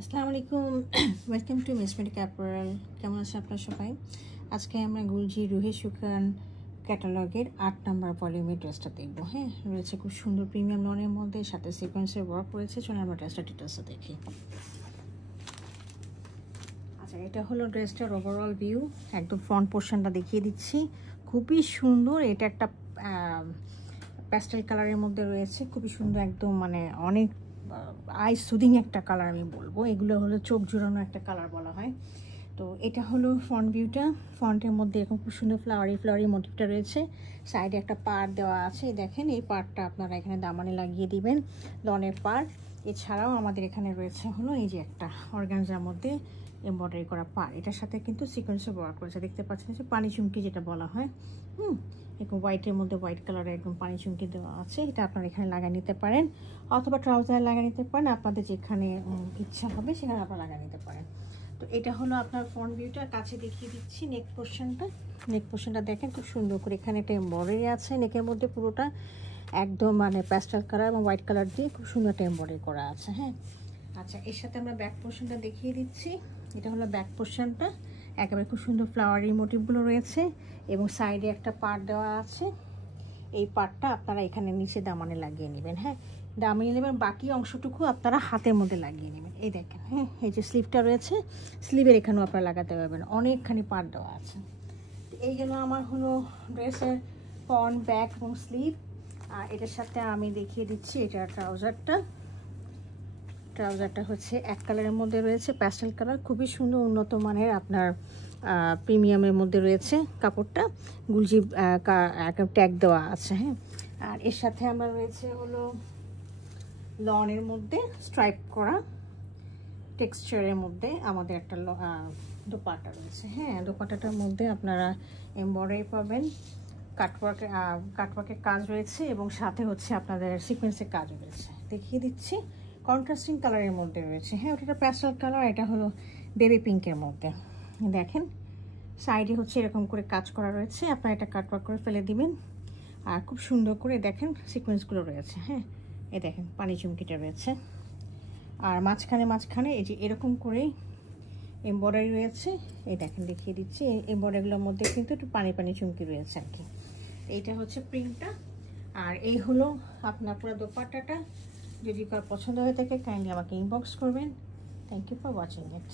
আসসালামু আলাইকুম, welcome to miss medic apparel. কেমন আছেন আপনারা সবাই? আজকে আমরা গুলজি রুহি সুকান ক্যাটালগের 8 নম্বর ভলিউমের ড্রেসটা দেখবো। হ্যাঁ, রয়েছে খুব সুন্দর প্রিমিয়াম লনের মধ্যে, সাথে সিকোয়েন্সের ওয়ার্ক রয়েছে। চলুন আমরা ড্রেসটা ডিটেলসে দেখি। আচ্ছা, এটা হলো ড্রেসটার ওভারঅল ভিউ। একদম ফ্রন্ট পোর্শনটা দেখিয়ে দিচ্ছি, খুবই সুন্দর। এটা একটা প্যাস্টেল কালারের মধ্যে রয়েছে, খুবই সুন্দর, একদম মানে অনেক আই সুদিং একটা কালার আমি বলবো। এগুলো হলো চোখ জোড়ানো একটা কালার বলা হয়। তো এটা হলো ফ্রন্ট ভিউটা। ফ্রন্টের মধ্যে এরকম খুব সুন্দর ফ্লাওয়ারি মোটিভটা রয়েছে। সাইডে একটা পাড় দেওয়া আছে, দেখেন এই পাড়টা আপনারা এখানে দামানে লাগিয়ে দিবেন, লনের পাড়। এছাড়াও আমাদের এখানে রয়েছে হলো এই যে একটা অর্গানজার মধ্যে এমব্রয়ডারি করা পাড়। এটার সাথে কিন্তু সিকোয়েন্সে ওয়ার্ক করেছে, দেখতে পাচ্ছেন যে পানি চুমকি যেটা বলা হয়। এরকম হোয়াইটের মধ্যে হোয়াইট কালারের একদম পানি চুমকি দেওয়া আছে। এটা আপনারা এখানে লাগিয়ে নিতে পারেন, অথবা ট্রাউজারে লাগিয়ে নিতে পারেন। আপনাদের যেখানে ইচ্ছা হবে সেখানে আপনারা লাগিয়ে নিতে পারেন। তো এটা হলো আপনার ফ্রন্ট ভিউটা। কাছে দেখিয়ে দিচ্ছি নেক পোর্শনটা দেখেন খুব সুন্দর করে। এখানে একটা এমব্রয়ডারি আছে নেকের মধ্যে, পুরোটা একদম মানে প্যাস্টেল কালার এবং হোয়াইট কালার দিয়ে খুব সুন্দর একটা এমব্রয়ডারি করা আছে। হ্যাঁ, আচ্ছা, এর সাথে আমরা ব্যাক পোর্শনটা দেখিয়ে দিচ্ছি। এটা হলো ব্যাক পোর্শনটা, একেবারে খুব সুন্দর ফ্লাওয়ারি মোটিভগুলো রয়েছে এবং সাইডে একটা পার্ট দেওয়া আছে। এই পার্টটা আপনারা এখানে নিচে দামানে লাগিয়ে নেবেন। হ্যাঁ, দামিয়ে নেবেন, বাকি অংশটুকু আপনারা হাতের মধ্যে লাগিয়ে নেবেন। এই দেখেন, হ্যাঁ, এই যে স্লিভটা রয়েছে, স্লিভের এখানেও আপনারা লাগাতে পারবেন, অনেকখানি পার্ট দেওয়া আছে। এই জন্য আমার হলো ড্রেসের ফ্রন্ট, ব্যাক এবং স্লিভ। আর এটার সাথে আমি দেখিয়ে দিচ্ছি এটা ট্রাউজারটা হচ্ছে এক কালারের মধ্যে রয়েছে, প্যাস্টেল কালার, খুবই সুন্দর উন্নত মানের আপনার প্রিমিয়ামের মধ্যে রয়েছে কাপড়টা। গুলজি ট্যাগ দেওয়া আছে। হ্যাঁ, আর এর সাথে আমরা রয়েছে হলো লনের মধ্যে স্ট্রাইপ করা টেক্সচারের মধ্যে আমাদের একটা দোপাট্টা রয়েছে। হ্যাঁ, দোপাট্টাটার মধ্যে আপনারা এমব্রয়ডারি পাবেন, কাটওয়ার্কের কাজ রয়েছে এবং সাথে হচ্ছে আপনাদের সিকোয়েন্সের কাজও রয়েছে। দেখিয়ে দিচ্ছি, কন্ট্রাস্টিং কালারের মধ্যে রয়েছে। হ্যাঁ, ওটা প্যাস্টেল কালার, এটা হলো বেবি পিঙ্কের মধ্যে। দেখেন সাইডে হচ্ছে এরকম করে কাজ করা রয়েছে, আপনারা এটা কাটওয়ার্ক করে ফেলে দিবেন। আর খুব সুন্দর করে দেখেন সিকোয়েন্সগুলো রয়েছে। হ্যাঁ, এই দেখেন পানি চুমকিটা রয়েছে, আর মাঝখানে এই যে এরকম করেই এমব্রয়ডারি রয়েছে। এই দেখেন, দেখিয়ে দিচ্ছি, এই এমব্রয়ডারিগুলোর মধ্যে কিন্তু একটু পানি চুমকি রয়েছে আর কি। এইটা হচ্ছে প্রিন্টটা, আর এই হলো আপনার পুরো দোপাট্টাটা। যদি কার পছন্দ হয়ে থাকে কাইন্ডলি আমাকে ইনবক্স করবেন। Thank you for watching it.